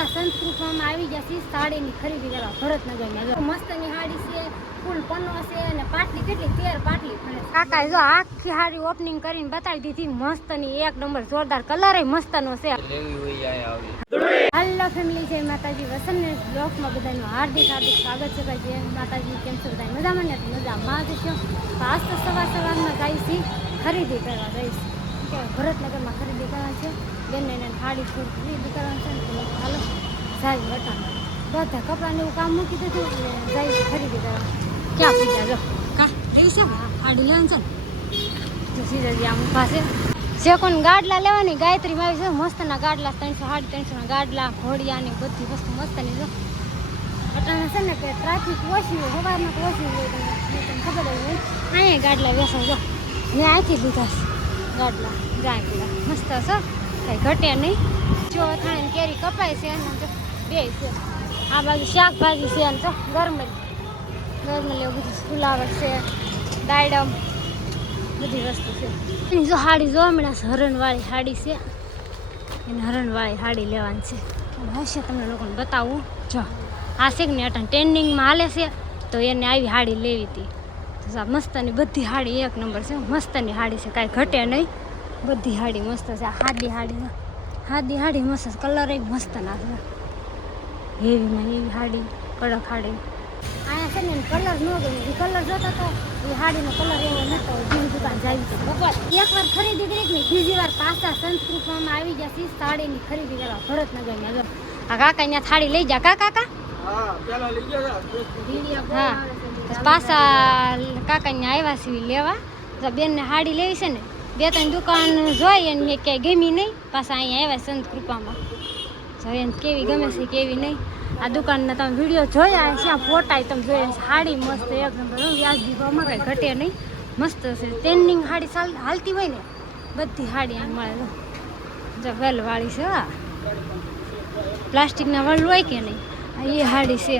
પાછા સંસ્કૃતમાં આવી જશે સાડીની ખરીદી કરવા ભરતનગરમાં. મસ્તની સાડી છે, ફૂલ પન્નો છે અને પાટલી કેટલી 13 પાટલી પડે. કાકા જો આખી સાડી ઓપનિંગ કરીને બતાવી દીધી. મસ્તની એક નંબર જોરદાર કલર એ મસ્તનો છે. હેલો ફેમિલી, જય માતાજી. વસંત બ્લોગમાં બધાનું હાર્દિક સ્વાગત છે. જય માતાજી. કેમ છો બધા? મજામાં ને? મજામાં જ છો. આજ તો સવારમાં જઈશી ખરીદી કરવા જઈશ. ભરતનગરમાં ખરીદી કરવા છે. બેનને સાડી થોડી ખરીદી કરવાની છે ને હાલો જાય વટાણા બધા કપડાને એવું કામ મૂકી દીધું જાય ખરીદી કરવા. ક્યાં પૂજા જો કા લેવી છે સાડી લેવાની છે ને સીધા આમ ઊભા છે. જે કોઈને ગાડલા લેવાની ગાયત્રીમાં આવી છે મસ્તના ગાડલા 300 350 ગાડલા ઘોડિયાની બધી વસ્તુ મસ્તની જો. અટાણે છે ને કે ટ્રાફિક ઓછી હોય, સવારમાં તો ઓછી હોય તમને ખબર જ હોય. અહીંયા ગાડલા વેસાય જો મેં અહીંથી લીધા છે ગાડલા જાય પેલા મસ્ત છે કંઈ ઘટે નહીં. જો અથાણી કેરી કપાય છે અને બે છે. આ બાજુ શાકભાજી છે અને તો ગરમલ એવું બધું ફુલાવર છે, ડાયડમ બધી વસ્તુ છે. જો સાડી જોવા મળ્યા છે હરણવાળી સાડી છે એને હરણવાળી સાડી લેવાની છે. હશે તમને લોકોને બતાવું. જો આ છે કે ને અટાણ ટ્રેન્ડિંગમાં હાલે છે તો એને આવી સાડી લેવી હતી. તો મસ્તની બધી સાડી એક નંબર છે. મસ્તની સાડી છે, કાંઈ ઘટે નહીં. બધી સાડી મસ્ત છે. હાદી સાડી મસ્ત છે. કલર એ મસ્ત ના છે. હેવીમાં એવી સાડી કડક સાડી. અહીંયા છે ને કલર ન ગમે. એ કલર જોતો તો એ સાડીનો કલર એવો નતો. બીજી દુકાન જાય છે. એકવાર ખરીદી કરી ને બીજી વાર પાછા સંસ્કૃતમાં આવી જશે સાડીની ખરીદી કરવા ભરતનગરમાં. જો આ કાકા અહીંયા થાળી લઈ જા. કાકા હા પાછા કાકા અહીંયા આવ્યા છે લેવા. બેનને સાડી લેવી છે ને 2-3 દુકાન જોઈ અને ક્યાંય ગમી નહીં. પાછા અહીંયા આવ્યા સંત કૃપામાં. જો એને કેવી ગમે છે કેવી નહીં. આ દુકાનના તમે વિડીયો જોયા છે, ફોટા તમે જોયા છે. સાડી મસ્ત એક નંબર વ્યાજબી ભાવમાં કાંઈ ઘટે નહીં. મસ્ત છે. ટ્રેન્ડિંગ સાડી હાલતી હોય ને બધી સાડી અહીં મળે. જો વેલવાળી છે. હા પ્લાસ્ટિકના વલ હોય કે નહીં એ સાડી છે.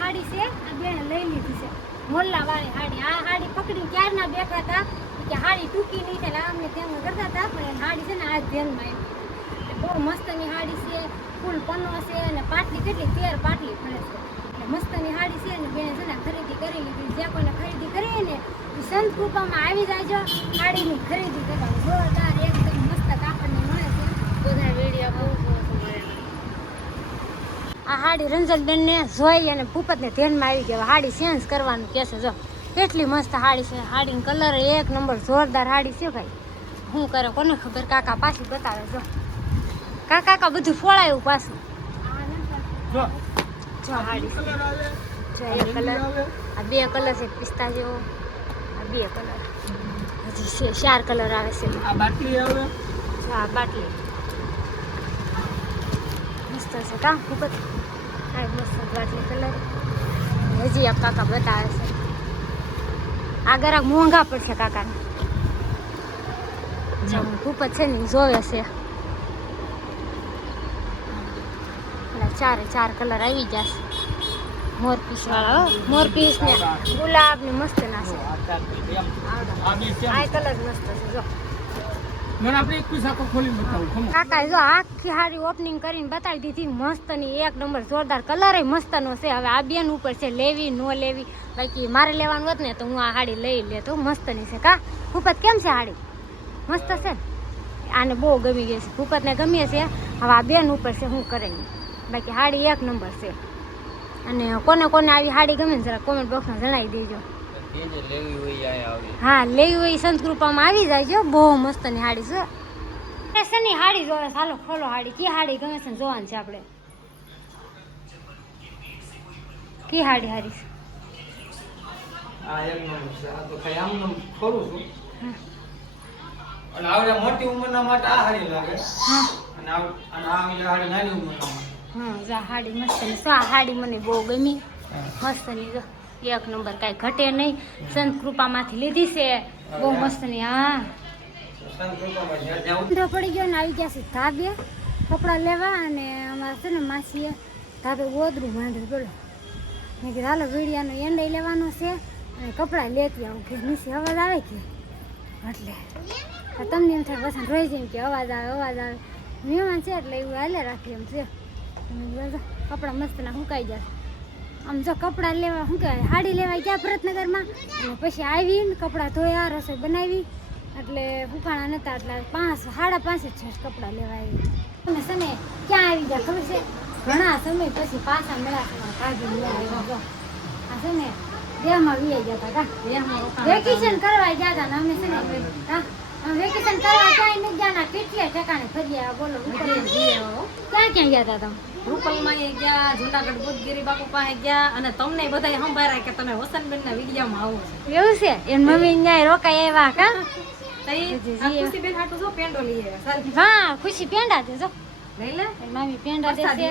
સાડી છે આ બેને લઈ લીધી છે મોલ્લા વાળી સાડી. આ સાડી પકડી ક્યારના બેઠા હતા કે સાડી ટૂંકી નહીં થાય અમને તેમ કરતા હતા. પણ સાડી છે ને આ ધ્યાનમાં આવી બહુ મસ્તની સાડી છે. ફૂલ પન્નો છે અને પાટલી કેટલી 13 પાટલી પડે છે. મસ્તની સાડી છે ને બેને છે ને ખરીદી કરી લીધી. જે કોઈને ખરીદી કરી ને એ સંત કૃપામાં આવી જાય સાડીની ખરીદી કરવા. જોરદાર એકદમ મસ્ત કાપડની મળે છે. બધા વેડિયા બહુ આ સાડી રંજનબેનને જોઈ અને ભૂપતને ધ્યાનમાં આવી ગયા. સાડી ચેન્જ કરવાનું કહે છે. જો કેટલી મસ્ત સાડી છે. સાડીનો કલર એક નંબર જોરદાર સાડી છે. ભાઈ શું કરે કોને ખબર. કાકા પાછી બતાવે. જો કાકા બધું ફોળાયું પાછું. જો સાડી જો એક કલર આ 2 કલર છે પિસ્તા જેવો. આ 2 કલર હજી છે 4 કલર આવે છે. આ બાટલી આવે. આ બાટલી મસ્ત છે કા ભૂપત. આ મસ્ત બાટલી કલર હજી આ કાકા બતાવે છે. આ ગરાક મોંઘા પડશે કાકાને. ભૂપત છે ને જોવે છે. 4 કલર આવી જશે. મોરપીસ વાળા મોરપીસ ને ગુલાબ ને મસ્ત ના છે. આ કલર મસ્ત છે. જો કાકા જો આખી સાડી ઓપનિંગ કરીને બતાવી દીધી. મસ્તની એક નંબર જોરદાર કલર એ મસ્તનો છે. હવે આ બેન ઉપર છે લેવી ન લેવી. બાકી મારે લેવાનું હોત ને તો હું આ સાડી લઈ લેતો. મસ્તની છે કા ભૂપત. કેમ છે સાડી? મસ્ત છે ને. આને બહુ ગમી ગઈ છે. ભૂપતને ગમે છે. હવે આ બેન ઉપર છે શું કરે. બાકી સાડી એક નંબર છે. અને કોને કોને આવી સાડી ગમે ને જરા કોમેન્ટ બોક્સમાં જણાવી દેજો. હા લેવી હોય સંત કૃપામાં આવી જાય. બહુ મસ્તની સાડી છે. શેની સાડી જોવે? ચાલો ખોલો સાડી. કી સાડી ગમે છે જોવાનું છે આપણે. કી સાડી સારી છે? મોટી ઉંમરના માટે આ સાડી લાગે. અને આ નાની ઉંમરના સાડી મસ્ત ની. આ સાડી મને બહુ ગમી. મસ્ત ની જો એક નંબર કાંઈ ઘટે નહીં. સંત કૃપામાંથી લીધી છે. બહુ મસ્ત ની. હા પડી ગયો ને આવી ગયા છે ધાબે કપડાં લેવા. અને અમારે છે ને માસીએ ધાબે ગોદરું માંડ્યું. બોલો મેં કીધું હાલો વીડિયાનો એંડે લેવાનો છે અને કપડાં લેતી આવું કે નીચે અવાજ આવે કે એટલે તમને એમ થાય બસ રોઈ જાય કે અવાજ આવે મહેમાન છે એટલે એવું હાલે રાખે એમ છે. કપડાં મસ્તના સુકાઈ જાય. આમ જો કપડાં લેવા શું કહેવાય સાડી લેવા ગયા ભરતનગરમાં અને પછી આવીને કપડાં ધોયા રસોઈ બનાવી એટલે સુકાણા નહોતા એટલે 5:30 જ કપડાં લેવા આવી. તમે છે ને ક્યાં આવી ગયા ખબર છે? ઘણા સમય પછી પાછા મળ્યા કાઢી લેવા આવ્યા જો. આ છે ને દેહમાં વી ગયા હતા કા વેકેશન કરવા ગયા હતા ને અમે છે ને કા વેકેશન કરવા ક્યાંય નથી ગયા કેટલે ઠેકાણે ફર્યા બોલો ક્યાં ગયા હતા તમે? રૂપલમાં ગયા, જુનાગઢ બુદ્ધગીરી બાપુ પાસે ગયા અને તમને બધા સંભાળ્યા કે તમે વસંતબેનના વિડીયોમાં આવો છો. એવું છે એન મમ્મી ન્યાય રોકાય આવ્યા કા ખુશીબેન હાટુ જો પેંડો લઈ આવ્યા. હા ખુશી પેંડા છે જો લઈ લે એન મમ્મી પેંડા દેશે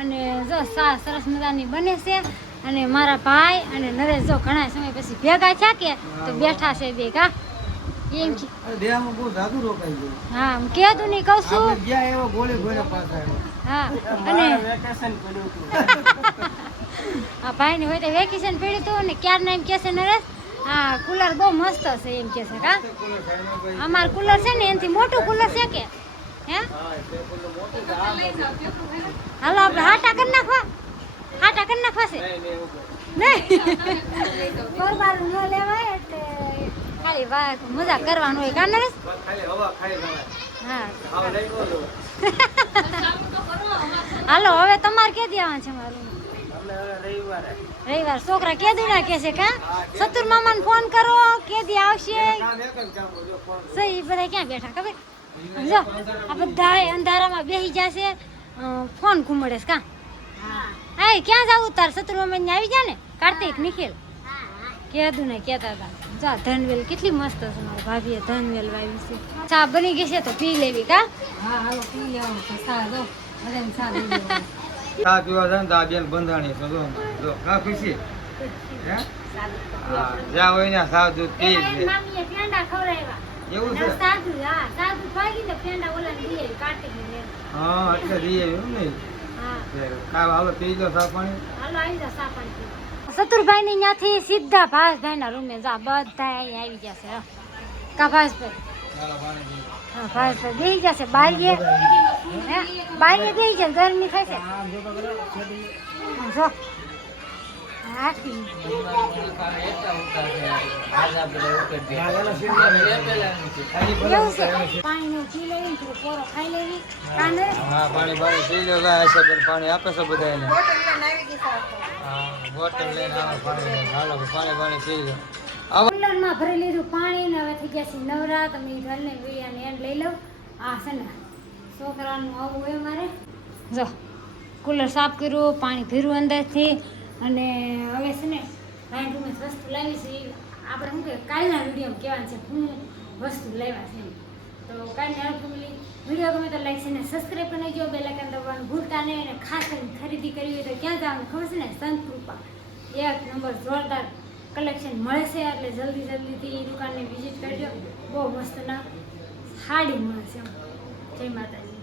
અને જો સા સરસ મજાની બને છે અને મારા ભાઈ અને નરેશ જો ઘણા સમય પછી ભેગા થયા કે તો બેઠા છે બે કા એમ કે દેહમાં બહુ જાદુ રોકાઈ ગયું. હા હું કહેતું નહીં કહું છું. આપણે ગયા એવો ગોળે ગોળે પાછા આવ્યા. હા અને વેકેશન પડ્યું હતું. આ ભાઈને હોય તો વેકેશન પડ્યું હતું અને ક્યારના એમ કહે છે નરેશ હા કુલર બહુ મસ્ત છે એમ કહે છે કા અમાર કુલર છે ને એનાથી મોટું કુલર છે કે હે હાલો આપણે હાટા કરી નાખવા છે નહીં પરબાર ન લેવાય એટલે ખાલી વાત મજા કરવાનું હોય કા નરેશ? ખાલી હવા ખાઈ જવાય. હા આવ લઈ લો. હાલો હવે તમારે ક્યાંથી આવવાનું છે મારું આપણે હવે રવિવારે રવિવાર છોકરા કેદુડા કે છે કા સતુર મામાને ફોન કરો કેદી આવશે કામ એક જ કામ હોય, જો ફોન સહી બધા ક્યાં બેઠા ખબર જો આ બધા અંધારામાં બેસી જશે ફોન ઘુમડે છે કા હા ક્યાં જાવું તાર સતુર મામાને આવી જા ને કાર્તિક નિખિલ કહેતું ને કહેતા હતા જા ધનવેલ કેટલી મસ્ત છે મારી ભાભીએ ધનવેલ વાવી છે ચા બની ગઈ છે તો પી લેવી કા હા હાલો પી લેવાનું છે સા જો બધાને સા લઈ લેવાનું. ચા પીવા જાય ને તો આ બેન બંધાણી છે. જો કા ખુશી હે હા જ્યાં હોય ને સાવ દૂધ પી લે. મામીએ પેંડા ખવડાવ્યા એવું છે? સાદુ હા સાદુ ભાગી તો પેંડા ઓલા દીએ કાર્તિક ને હા એટલે દઈએ એવું નહીં. હા કાંઈ હાલો પી લો ચા પાણી. હાલો આવી જા સા પાણી સતુરભાઈ ની ત્યાંથી સીધા ભાસભાઈ ના રૂમે જા બધા અહીં આવી ગયા છે કા ભાસભાઈ ચાલો પાણી પી. હા ભાસભાઈ બેસી જશે બારીએ બારીએ બેસી જાય ગરમી થાય છે જો હાથી એવું છે પાણીનું પી લેવી થોડું પોરો ખાઈ લેવી કાંદરે હા પાણી પાણી પી લો આશાબેન પાણી આપે છે બધાને. હા બોટલ લઈને આવો પાણી લઈને. હાલો પાણી પી લો. કુલરમાં ભરી લીધું પાણી ને હવે થઈ ગયા છે નવરા તમે ઘરને વિયાને એમ લઈ લઉં આ છે ને છોકરાનું આવું હોય મારે જો કુલર સાફ કર્યું પાણી ભર્યું અંદરથી અને હવે છે ને ભાઈ તમે વસ્તુ લાવી છે એ આપણે શું કે કાલના વિડીયોમાં કહેવાનું છે હું વસ્તુ લાવ્યા છે એમ તો કાલના વિડીયો ગમે તો લાઈક છે ને સબસ્ક્રાઈબ કરી નાખજો બેલ આઇકન દબાવવાનું ભૂલતા નહીં અને ખાસ કરીને ખરીદી કરવી હોય તો ક્યાં જવાનું ખબર છે ને સંત કૃપા 1 નંબર જોરદાર કલેક્શન મળે છે એટલે જલ્દીથી એ દુકાનને વિઝિટ કરજો બહુ મસ્તના સાડી મળે છે જય માતાજી.